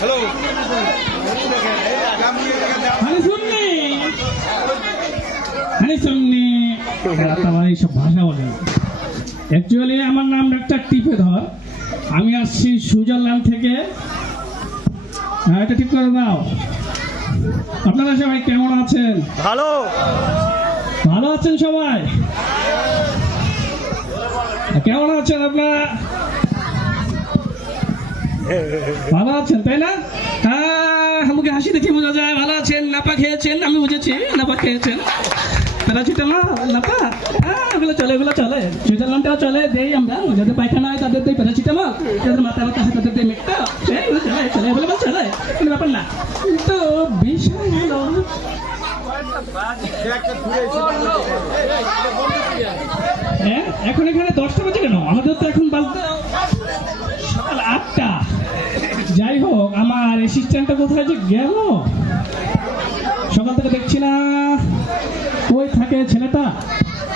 Hello এইসব ভাষা বলে অ্যাকচুয়ালি আমার নাম ডাক্তার টিপেধর। আমি আসছি সুইজারল্যান্ড থেকে। হ্যাঁ, এটা ঠিক করে দাও। আপনারা সবাই কেমন আছেন? ভালো ভালো আছেন সবাই? কেমন আছেন আপনারা? ভালো আছেন তাই না? হ্যাঁ, আমাকে হাসি দেখে বোঝা যায় ভালো আছেন। নাপা খেয়েছেন? আমি বুঝেছি নাপা খেয়েছেন। প্যারাসিটামল নাপা এগুলো চলে, এগুলো চলে। সুইজারল্যান্ডটাও চলে, দেই আমরা। যাদের পায়খানা হয় তাদের দেই প্যারাসিটামল, যাদের মাথা ব্যথা হয় তাদের দেই মেট্টা। এগুলো চলে চলে, এগুলো চলে, কোনো ব্যাপার না। কিন্তু বিষয় হলো এখন এখানে 10টা বাজে কেন? আমাদের তো এখন বাজতে সকাল 8টা। যাই হোক, আমার অ্যাসিস্ট্যান্টটা কোথায় যে গেল? সকাল থেকে দেখছি না। ওই থাকে ছেলেটা,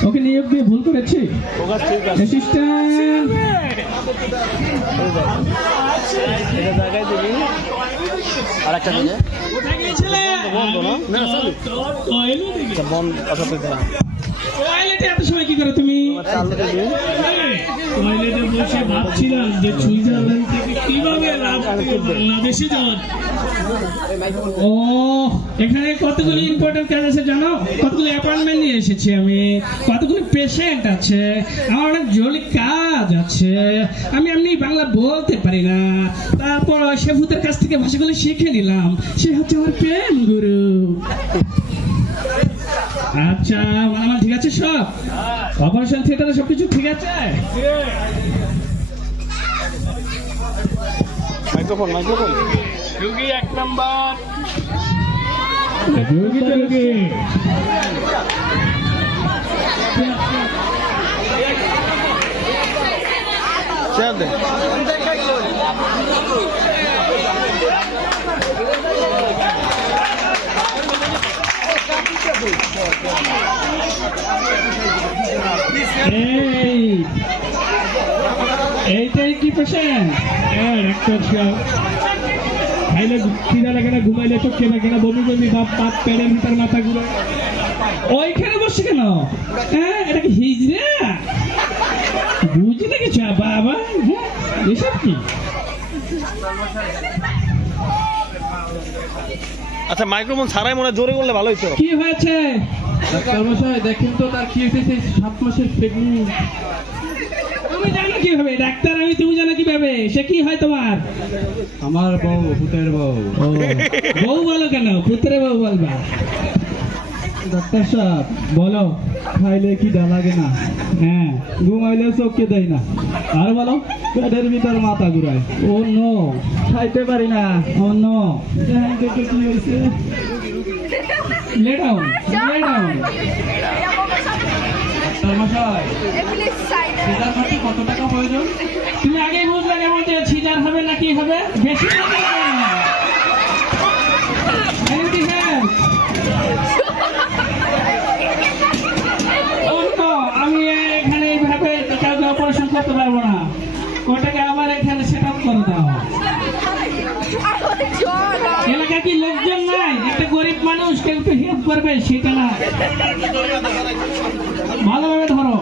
ওকে নিয়োগ দিয়ে ভুল করেছি। অ্যাসিস্ট্যান্ট আর একটা টয়লেটে এত সময় কি করো তুমি? টয়লেটে বসে ভাবছিলাম যে সুইজারল্যান্ড থেকে কিভাবে বাংলাদেশে যাওয়া। ও, এখানে কতগুলি ইম্পর্টেন্ট কাজ আছে জানো? কতগুলি অ্যাপয়েন্টমেন্ট নিয়ে এসেছি আমি, কতগুলি পেশেন্ট আছে, আমার অনেক জরুরি কাজ আছে। আমি এমনি বাংলা বলতে পারি না। তারপর সে ভূতের কাছ থেকে ভাষাগুলো শিখে নিলাম। সে হচ্ছে আমার প্রেম গুরু। আচ্ছা, আমার ঠিক আছে সব? অপারেশন থিয়েটারে সবকিছু ঠিক আছে? মাইক্রোফোন রুগী 1 নাম্বার। রুগী তো রুগী। চেয়ার দে। এইটাই কি পেশেন্ট? খাইলে খিদা লাগে না, ঘুমাইলে চোখে লাগে না, বমি বমি ভাব, পাত পেড়ে ভিতর মাথা ঘুরে। ওইখানে বসে কেন? হ্যাঁ, এটা কি হিজড়া? বুঝি না কিছু বাবা। হ্যাঁ, এসব কি? আচ্ছা, মাইক্রোফোন ছাড়াই মনে জোরে করলে ভালো হইতো। কি হয়েছে ডাক্তার মশাই? দেখেন তো তার কি হয়েছে। 7 মাসের প্রেগনেন্ট। তুমি জানো কিভাবে? ডাক্তার আমি, তুমি জানো কিভাবে? সে কি হয় তোমার? আমার বউ, ভূতের বউ। বউ বলো কেন? পুত্রে বউ বলবা। ডাক্তার সাহেব বলো। খাইলে কি ডা লাগে না? হ্যাঁ। ঘুমাইলে চোখকে দেয় না। আর বলো। পেটের ভিতর মাথা ঘুরায়। ও নো। খাইতে পারি না। ও নো। দেখে কি হয়েছে? Lay down, lay down. Doctor মশাই, সিজার করতে কত টাকা প্রয়োজন? তুমি আগেই বুঝলে কেমন যে সিজার হবে না কি হবে? বেশি টাকা লাগবে না। Anything else? ও no, আমি এখানে এইভাবে কাউকে অপারেশন করতে পারবো না। ওটাকে আবার এখানে সেট আপ করে দাও। এলাকা কি লোকজন নাই? একটা গরিব মানুষ কেউ একটু হেল্প করবে সেটা না। ভালোভাবে ধরো।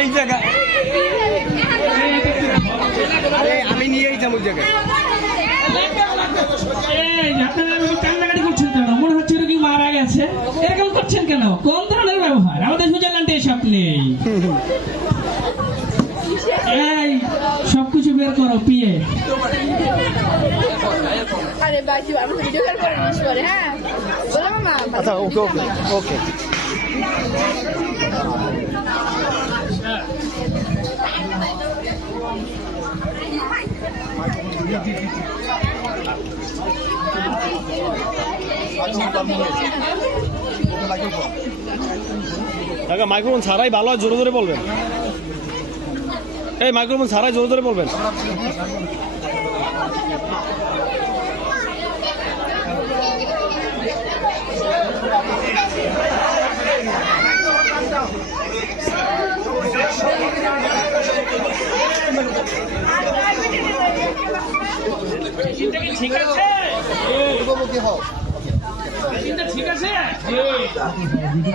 এই জায়গা আমি নিয়েই যাবো জায়গায়। কান্নাকাটি করছেন কেন? মনে হচ্ছে রোগী মারা গেছে। এরকম করছেন কেন? কোন ধরনের ব্যবহার? আমাদের সুইজারল্যান্ডে এসব নেই। এই সবকিছু বের করো পিয়ে। আরে বাকি আমি ভিডিও কল করে নিস পরে। হ্যাঁ বলো মামা। আচ্ছা, ওকে ওকে ওকে। কাকা মাইক্রোফোন ছাড়াই ভালো হয়, জোরে জোরে বলবেন। এই মাইক্রোফোন ছাড়াই জোরে জোরে বলবেন। ঠিক আছে? মেশিনটা ঠিক আছে?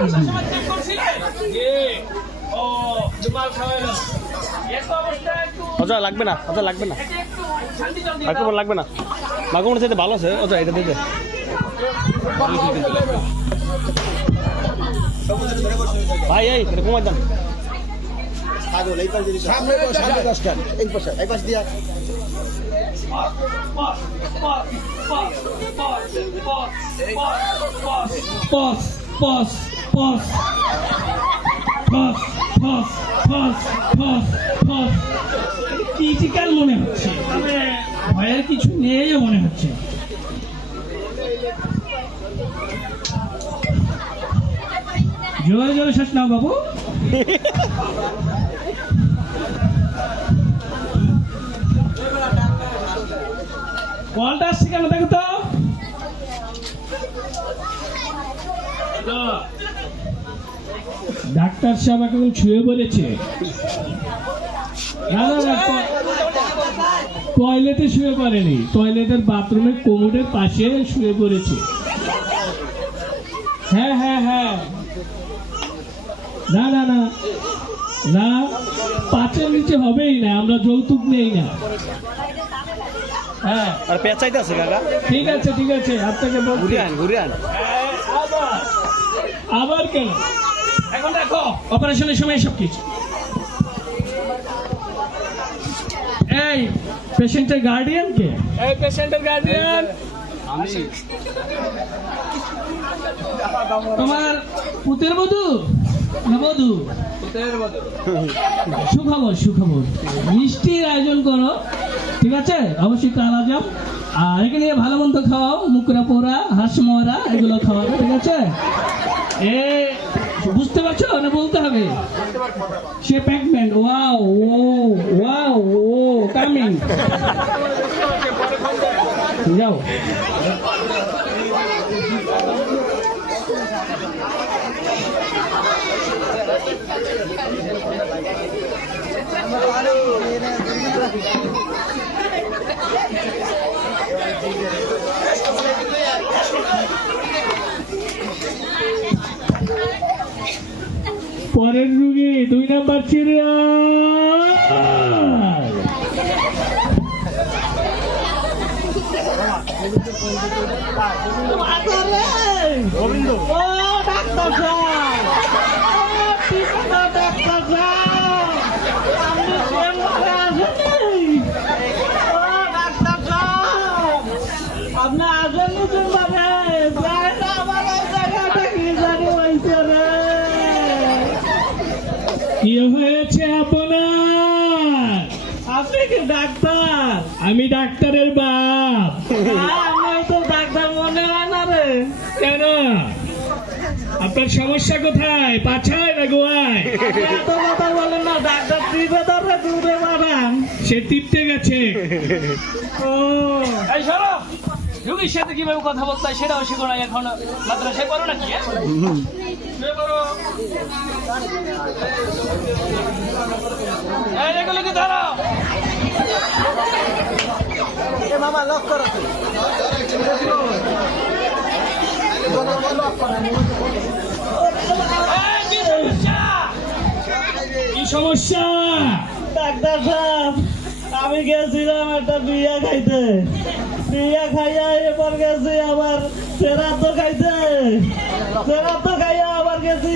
আসার সময় চেক করছিলে? ও, জুমাল খাওয়াইলো। এত অবস্থায় একটু অজা লাগবে না, অজা লাগবে না, এতে একটু শান্তি জল দিয়ে মাইক্রোফোন দাও। লাগবে না। মাইক্রোফোনের চাইতে ভালো আছে অজা, এটা দিতে। ভাই এই এটা কমাই দেন। পস পস পস পস পস পস পস পস ক্রিটিক্যাল মনে হচ্ছে, তবে ভয়ের কিছু নেই মনে হচ্ছে। জোরে জোরে শ্বাস নাও বাবু। কলটা আসছে কেন দেখো তো। ডাক্তার সাহেব এখন শুয়ে পড়েছে। না না না, টয়লেটে শুয়ে পড়েনি, টয়লেটের বাথরুমের কোমোডের পাশে শুয়ে পড়েছে। হ্যাঁ হ্যাঁ হ্যাঁ, না না না না, 5-এর নিচে হবেই না, আমরা যৌতুক নেই না। হ্যাঁ আর পেঁচাইতে আছে কাকা, ঠিক আছে ঠিক আছে, আপনাকে বলছি। ঘুরে আন, ঘুরে আন। আবার আবার কেন? এখন দেখো অপারেশনের সময় সব কিছু। এই পেশেন্টের গার্ডিয়ান কে? এই পেশেন্টের গার্ডিয়ান তোমার পুতের বধূ না বধূ? সুখবর সুখবর, মিষ্টির আয়োজন করো, ঠিক আছে? অবশ্যই কালা যাও, আর এখানে ভালো মন্দ খাওয়াও, মুকরা পোড়া, হাঁস মরা এগুলো খাওয়াবে, ঠিক আছে? এ বুঝতে পারছো না? বলতে হবে। সে Pac-Man, wow oh wow oh coming. যাও। পরের রুগী 2 নাম্বার সিরিয়াল। গোবিন্দ আপনার আসেন নতুন ভাবে কি হয়েছে আপনার? আপনি কি ডাক্তার? আমি ডাক্তারের বাপ। আমি তো ডাক্তার মনে হয় না রে। কেন? আপনার সমস্যা কোথায়? পাছায় না গোয়ায়? এত কথা বলেন না, ডাক্তার টিপে ধরে দূরে বাড়ান। সে টিপতে গেছে। ও এই সরো, রোগীর সাথে কিভাবে কথা বলতে হয় সেটাও শিখো না এখন, মাদ্রাসায় করো নাকি? এগুলো কি ধরো মামা, লক করো। কি সমস্যা? ডাক্তার সাহেব, আমি গেছিলাম একটা বিয়া খাইতে, বিয়া খাইয়া এবার গেছি আবার শ্রাদ্ধ খাইতে, শ্রাদ্ধ খাইয়া আবার গেছি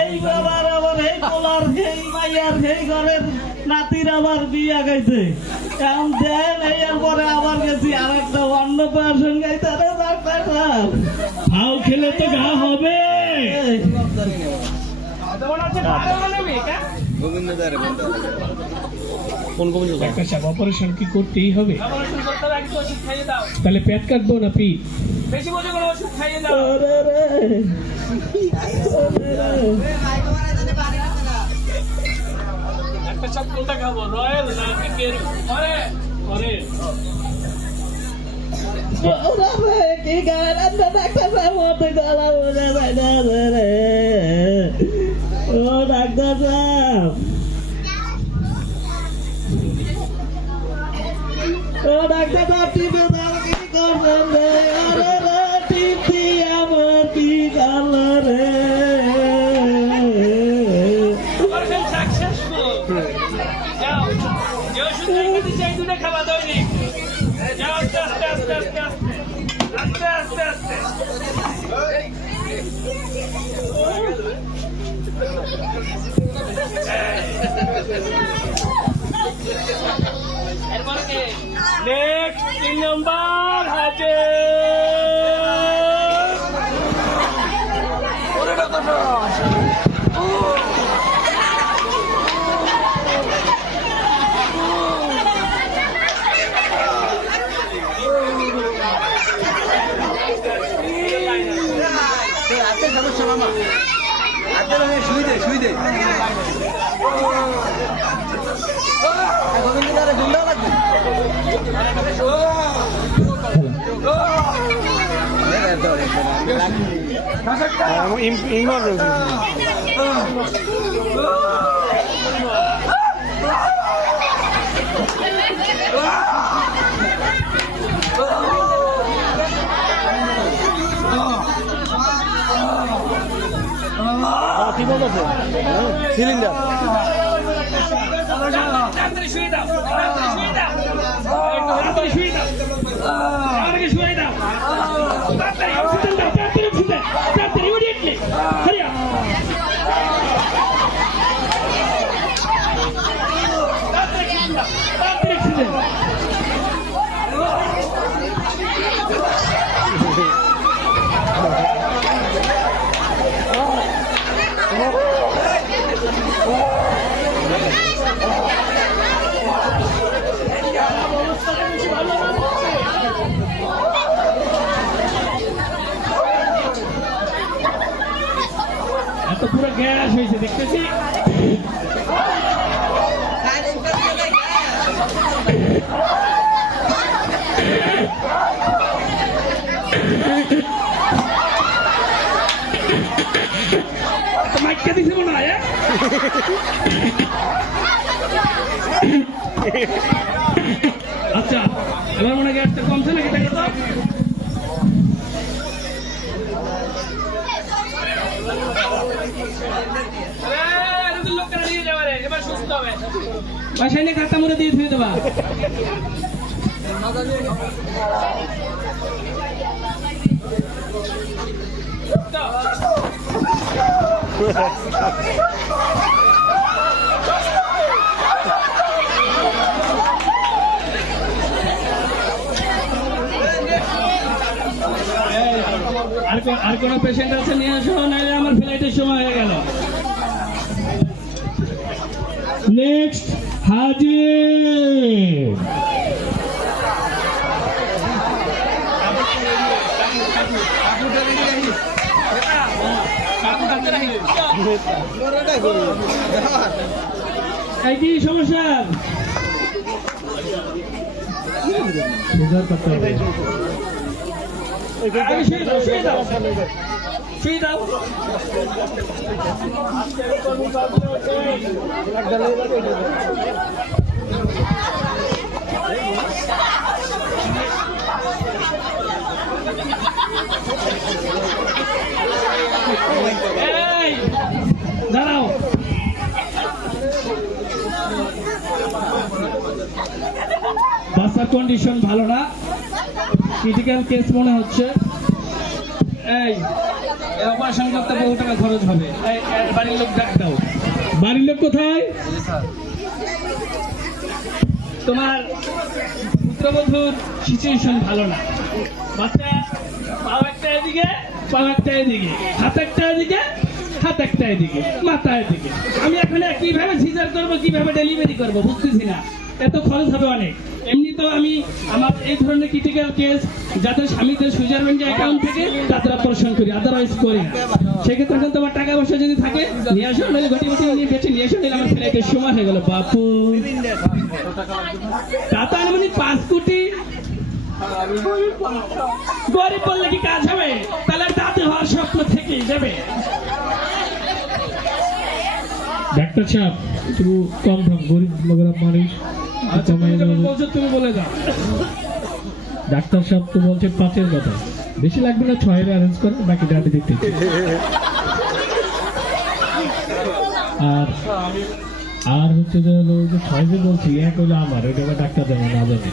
এই বাবার আবার এই পোলার সেই মাইয়ার সেই ঘরের নাতির আবার বিয়া খাইতে। এখন দেন এর পরে আবার গেছি আর একটা অন্নপ্রাশন খাইতে। আরে ডাক্তার সাহেব, খাও খেলে তো ঘা হবে। কোন গোবিন্দ? ডাক্তার সাহেব, অপারেশন কি করতেই হবে? তাহলে পেট কাটবো না পিঠ? বেশি বোঝে কোনো ওষুধ খাইয়ে দাও। একটা সব কোনটা খাবো, রয়্যাল না পিকের? পরে পরে কি গান ডাক্তার সাহেব, মতো গলা বোঝা যায় না রে। ও ডাক্তার সাহেব, ও ডাক্তার সাহেব, টিপে দাও। নেক্সট 3 নম্বর হাজির হাতের সমস্যা মামা হাতের শুই দে কি বলতেছে সিলিন্ডার এত পুরো গ্যাস হয়েছে দেখতেছি মাইকা দিছে মনে হয় আচ্ছা এবার মনে হয় গ্যাসটা কমছে নাকি দেখো তো বাসায় নিয়ে খাতা মুড়ে দিয়ে ধুয়ে দেবা আর কোন পেশেন্ট আছে নিয়ে আসো নাহলে আমার ফ্লাইটের সময় হয়ে গেল নেক্সট হাজির এই কি সমস্যা শুয়ে দাও দাঁড়াও বাচ্চার কন্ডিশন ভালো না ক্রিটিক্যাল কেস মনে হচ্ছে এই অপারেশন করতে বহু টাকা খরচ হবে বাড়ির লোক ডাক দাও বাড়ির লোক কোথায় তোমার পুত্রবধূর সিচুয়েশন ভালো না বাচ্চা পাও একটা এদিকে পাও একটা এদিকে হাত একটা এদিকে হাত একটা এদিকে মাথা এদিকে আমি এখন কিভাবে সিজার করবো কিভাবে ডেলিভারি করবো বুঝতেছি না এত খরচ হবে অনেক এমনি তো আমি আমার এই ধরনের ক্রিটিক্যাল কেস যাদের স্বামীদের সুইজারল্যান্ড অ্যাকাউন্ট থেকে তাদের অপারেশন করি আদারওয়াইজ করি না সেক্ষেত্রে এখন তোমার টাকা পয়সা যদি থাকে নিয়ে আসো নাহলে ঘটি ঘটি নিয়ে বেঁচে নিয়ে আসো নাহলে আমার ফ্লাইটের সময় হয়ে গেল বাপু টাটা মানে 5 কোটি গরিব বললে কি কাজ হবে তাহলে দাঁতে হওয়ার স্বপ্ন থেকেই যাবে ডাক্তার সাহেব একটু কম দাম গরিব লোকেরা মানুষ তুমি বলে দাও ডাক্তার সাহেব তো বলছে 5-এর কথা বেশি লাগবে না 6-এর অ্যারেঞ্জ করে বাকি ডাটি দেখতে আর হচ্ছে যে হলো যে 6 যে বলছি এক হলো আমার ওইটা ডাক্তার জানে না জানে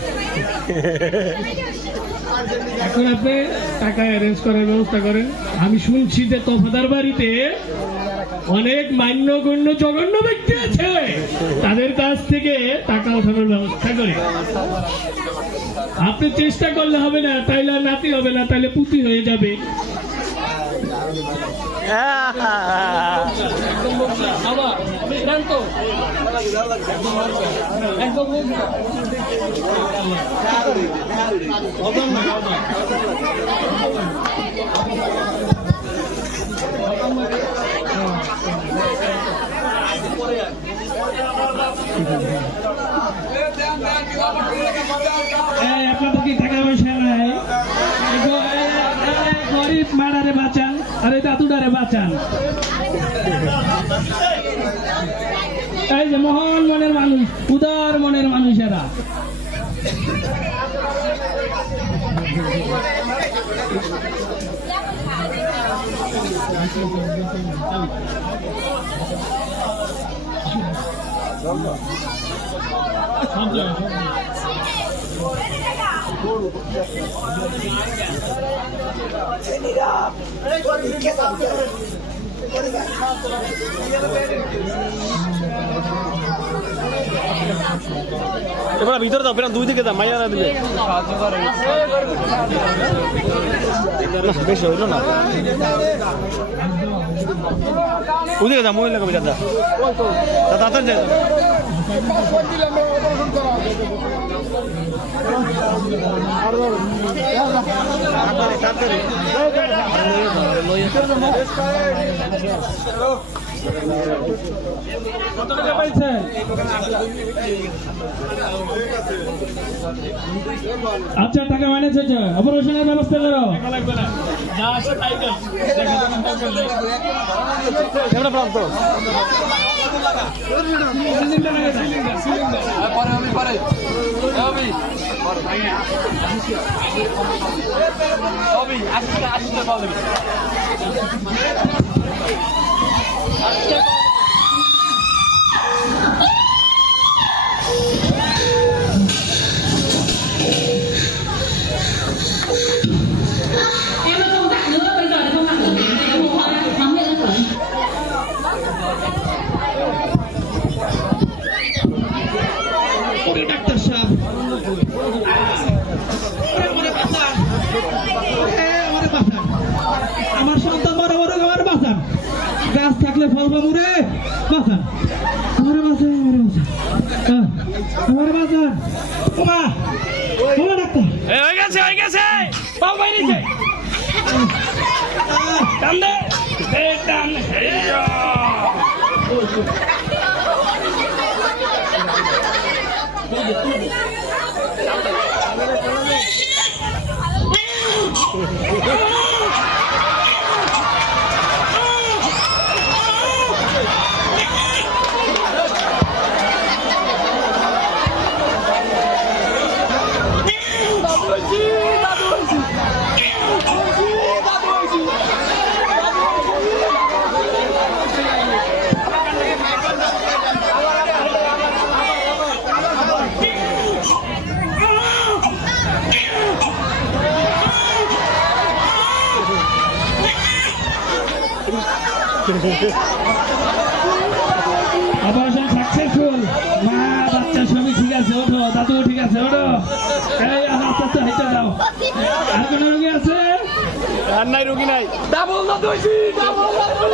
এখন আপনি টাকা অ্যারেঞ্জ করার ব্যবস্থা করেন। আমি শুনছি যে তফাদার বাড়িতে অনেক মান্যগণ্য জঘন্য ব্যক্তি আছে, তাদের কাছ থেকে টাকা ওঠানোর ব্যবস্থা করে। আপনি চেষ্টা করলে হবে না, তাইলে আর নাতি হবে না, তাইলে পুতি হয়ে যাবে। আপনাদের কি টাকা পয়সা নাই? গরিব মারারে বাঁচান, আরে দাদুডারে বাঁচান। এই যে মহান মনের মানুষ, উদার মনের মানুষেরা, এবার ভিতরে যাও, দুই দিকে যাও, মাইয়া দিবে বেশি হইল না। ওদিকে যা, মহিলা কবি দাদা তাড়াতাড়ি যাই। কত টাকা পাইছেন? আচ্ছা, টাকা ম্যানেজ হয়েছে, অপারেশনের ব্যবস্থা করো। ডাক্তার সাহেব, আমার সন্তান বড় বড় আমার বাঁচান, গাছ থাকলে ফল পাবো রে, বাঁচান আমার, বাঁচান আমার, বাঁচান ওমা ওমা। ডাক্তার হয়ে গেছে, হয়ে গেছে, পাও বাইরেছে, টান দে টান। অপারেশন সাকসেসফুল, মা বাচ্চা সবই ঠিক আছে, ওঠো দাদু ঠিক আছে, ওঠো। এই আস্তে আস্তে হেঁটে যাও। আর কোনো রোগী আছে? আর নাই, রোগী নাই। ডাবল দাদু হইছি, ডাবল দাদু।